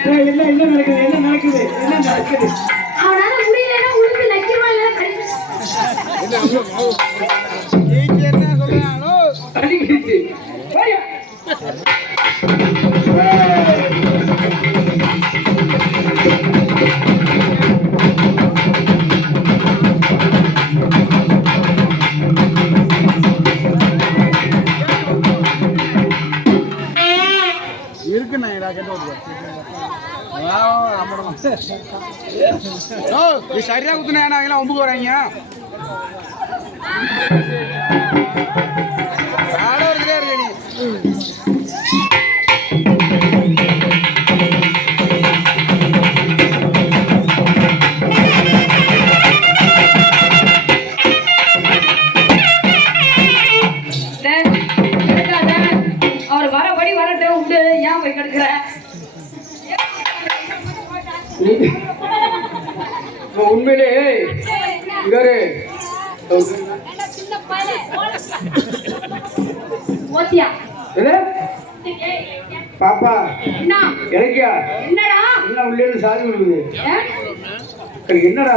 என்ன நடக்குது என்ன நடக்குது என்ன நடக்குது? அவனால முடியலன்னா உளுந்து நக்கிடுவா இல்ல என்ன சொல்றானோ அடிக்கிச்சு. சரியா குத்துனா ஒம்புக்கு வராங்க அவர் வரபடி வரட்டும் உண்டு ஏன் போய் கெடுக்கிற உண்மையிலே இவரு பாப்பா இலக்கியா என்ன உள்ளே சாதி விடுது என்னடா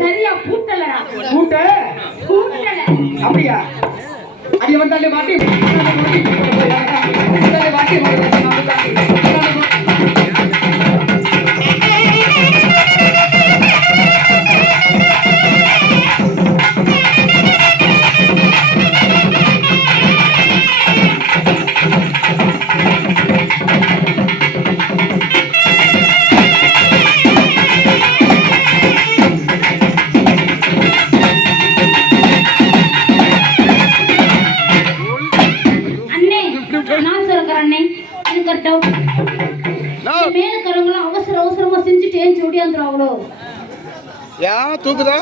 சரியா பூட்டல அப்படியா அடி வந்தாலே மாட்டி அவசரமா செஞ்சுட்டு ஏன் ஓடியாந்துருவாங்களோ தூக்குதா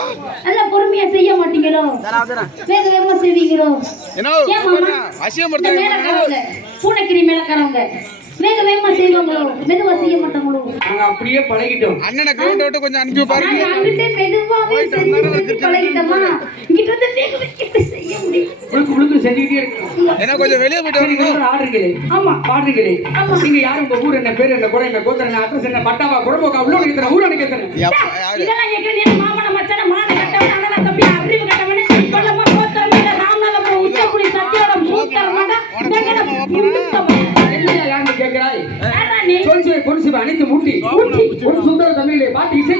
நல்ல பொறுமையா செய்ய மாட்டீங்களோ வேக வேகமா செய்வீங்களோ பூனைக்கிரி மேலக்காரவங்க வேக வேகமா செய்வாங்களோ மெதுவா செய்ய மாட்டாங்களோ அப்படியே பழகிட்டோம் அண்ணனை விட்டு கொஞ்சம் அனுப்பி பாருங்க மெதுவாவே செஞ்சு பழகிட்டோமா இங்கிட்ட வந்து வேக வைக்க செய்ய முடியும் உழுக்கு செஞ்சுக்கிட்டே இருக்கணும் ஏன்னா கொஞ்சம் வெளியே போயிட்டு ஆடுறீங்களே ஆமா பாடுறீங்களே நீங்க யாரும் உங்க ஊர் என்ன பேர் என்ன கூட என்ன கோத்தர் என்ன அட்ரஸ் என்ன பட்டாவா குடும்பக்கா உள்ள நிக்கிற ஊர் நிக்கிறேன் இதெல்லாம் கேக்குறது மாமன மச்சன மான கட்டவன அண்ணன் தம்பி அறிவு கட்டவன கொல்லமா கோத்தர் மேல ராமநாதம் உச்சக்குடி சத்தியோட மூத்தர் மட வெங்கட புண்டுத்தவ என்ன யாரு கேக்குறாய் சொல்லு பொருசி அனைத்து மூட்டி ஒரு சுந்தர தமிழிலே பாட்டு இசை